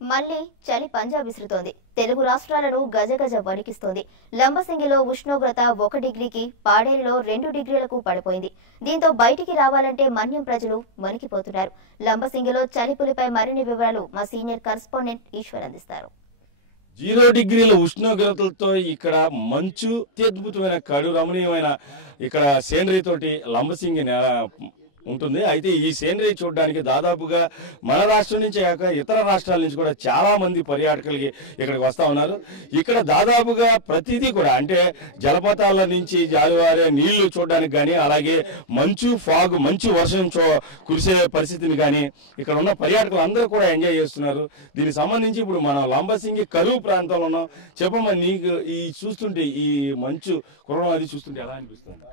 మళ్లీ చలి పంజా విసురుతోంది. తెలుగు రాష్ట్రాలను గజగజ వణికిస్తోంది. లంబసింగిలో ఉష్ణోగ్రత 1 డిగ్రీకి, పాడేరులో 2 డిగ్రీలకు పడిపోయింది. దీంతో బయటికి రావాలంటే మన్యం ప్రజలు వణికిపోతున్నారు. లంబసింగిలో చలిపులిపై మరిన్ని వివరాలు మా సీనియర్ కరెస్పాండెంట్ ఈశ్వర్ అందిస్తారు. 0 డిగ్రీల ఉష్ణోగ్రతలతో ఇక్కడ మంచు అత్యద్భుతమైన కడు రమణీయమైన ఇక్కడ సీనరీ తోటి లంబసింగి ఉంటుంది. అయితే ఈ సీనరీ చూడడానికి దాదాపుగా మన రాష్ట్రం నుంచి కాక ఇతర రాష్ట్రాల నుంచి కూడా చాలా మంది పర్యాటకులకి ఇక్కడికి వస్తూ ఉన్నారు. ఇక్కడ దాదాపుగా ప్రతిదీ కూడా అంటే జలపాతాల నుంచి జాలువారే నీళ్లు చూడడానికి కానీ, అలాగే మంచు వర్షం కురిసే పరిస్థితిని కానీ ఇక్కడ ఉన్న పర్యాటకులు అందరూ కూడా ఎంజాయ్ చేస్తున్నారు. దీనికి సంబంధించి ఇప్పుడు మనం లంబసింగి కరువు ప్రాంతంలో ఉన్నాం. చెప్పమ్మా, నీకు ఈ చూస్తుంటే ఈ మంచు కురవడం అది చూస్తుంటే ఎలా అనిపిస్తుంది?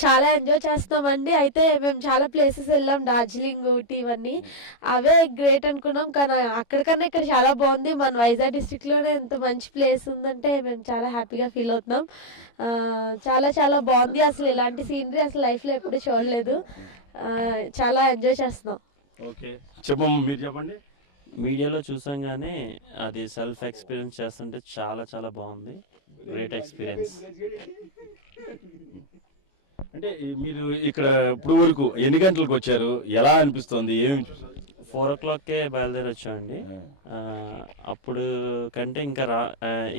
చాలా ఎంజాయ్ చేస్తామండి. అయితే మేము చాలా ప్లేసెస్ వెళ్ళాం, డార్జిలింగ్, ఊటీ, ఇవన్నీ అవే గ్రేట్ అనుకున్నాం. కానీ అక్కడికన్నా ఇక్కడ చాలా బాగుంది. మన వైజాగ్ డిస్ట్రిక్ట్ లోనే ఎంత మంచి ప్లేస్ ఉందంటే మేము చాలా హ్యాపీగా ఫీల్ అవుతున్నాం. చాలా చాలా బాగుంది. అసలు ఇలాంటి సీనరీ అసలు లైఫ్ లో ఎప్పుడు చూడలేదు. చాలా ఎంజాయ్ చేస్తున్నాం. ఓకే, చెప్పమ్మా, మీరు చెప్పండి. మీడియాలో చూసాం కానీ అది సెల్ఫ్ ఎక్స్పీరియన్స్ చేస్తుంటే చాలా చాలా బాగుంది. Great experience. అంటే మీరు ఇక్కడ ఇప్పుడు వరకు ఎన్ని గంటలకు వచ్చారు? ఎలా అనిపిస్తుంది? ఏమి 4 o'clockకే బయలుదేరి వచ్చామండి. అప్పుడు కంటే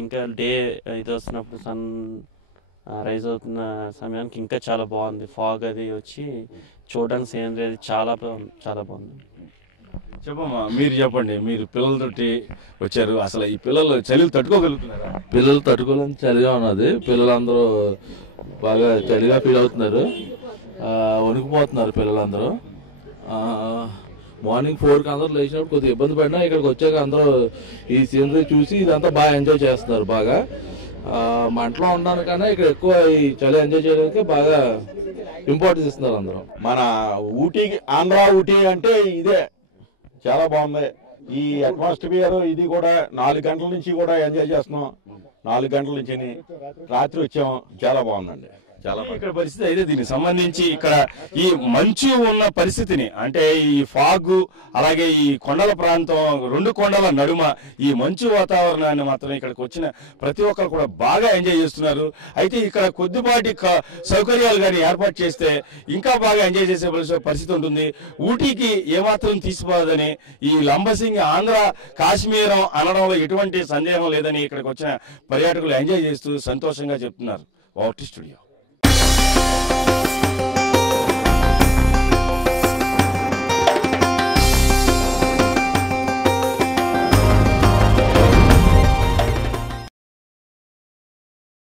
ఇంకా డే ఇది వస్తున్నప్పుడు సన్ రైజ్ అవుతున్న సమయానికి ఇంకా చాలా బాగుంది. ఫాగ్ అది వచ్చి చూడడానికి సీనరీ అది చాలా బాగుంది. చెప్పమ్మా, మీరు చెప్పండి. మీరు పిల్లలతోటి వచ్చారు, అసలు ఈ పిల్లలు చలిని తట్టుకోగలుగుతున్నారా? పిల్లలు తట్టుకోలేని చలిగా ఉన్నది. పిల్లలందరూ బాగా చలిగా ఫీల్ అవుతున్నారు, వణికిపోతున్నారు పిల్లలందరూ. మార్నింగ్ 4కి అందరూ లేచినప్పుడు కొద్దిగా ఇబ్బంది పడినా ఇక్కడికి వచ్చాక అందరూ ఈ సీనరీ చూసి ఇదంతా బాగా ఎంజాయ్ చేస్తున్నారు. బాగా మంటలో ఉండడానికన్నా ఇక్కడ ఎక్కువ ఈ చలి ఎంజాయ్ చేయడానికి బాగా ఇంపార్టెన్స్ ఇస్తున్నారు అందరూ. మన ఆంధ్ర ఊటీ అంటే ఇదే చాలా బాగుంది. ఈ అట్మాస్ఫియర్ ఇది కూడా 4 గంటల నుంచి కూడా ఎంజాయ్ చేస్తున్నాం. 4 గంటల నుంచి రాత్రి వచ్చాం. చాలా బాగుందండి. చాలా ఇక్కడ పరిస్థితి అయితే దీనికి సంబంధించి ఇక్కడ ఈ మంచు ఉన్న పరిస్థితిని అంటే ఈ ఫాగు అలాగే ఈ కొండల ప్రాంతం, 2 కొండల నడుమ ఈ మంచు వాతావరణాన్ని మాత్రం ఇక్కడికి వచ్చిన ప్రతి ఒక్కరు కూడా బాగా ఎంజాయ్ చేస్తున్నారు. అయితే ఇక్కడ కొద్దిపాటి సౌకర్యాలు కానీ ఏర్పాటు చేస్తే ఇంకా బాగా ఎంజాయ్ చేసే పరిస్థితి ఉంటుంది. ఊటీకి ఏమాత్రం తీసిపోదని ఈ లంబసింగి ఆంధ్ర కాశ్మీరం అనడంలో ఎటువంటి సందేహం లేదని ఇక్కడికి వచ్చిన పర్యాటకులు ఎంజాయ్ చేస్తూ సంతోషంగా చెప్తున్నారు. స్టూడియో.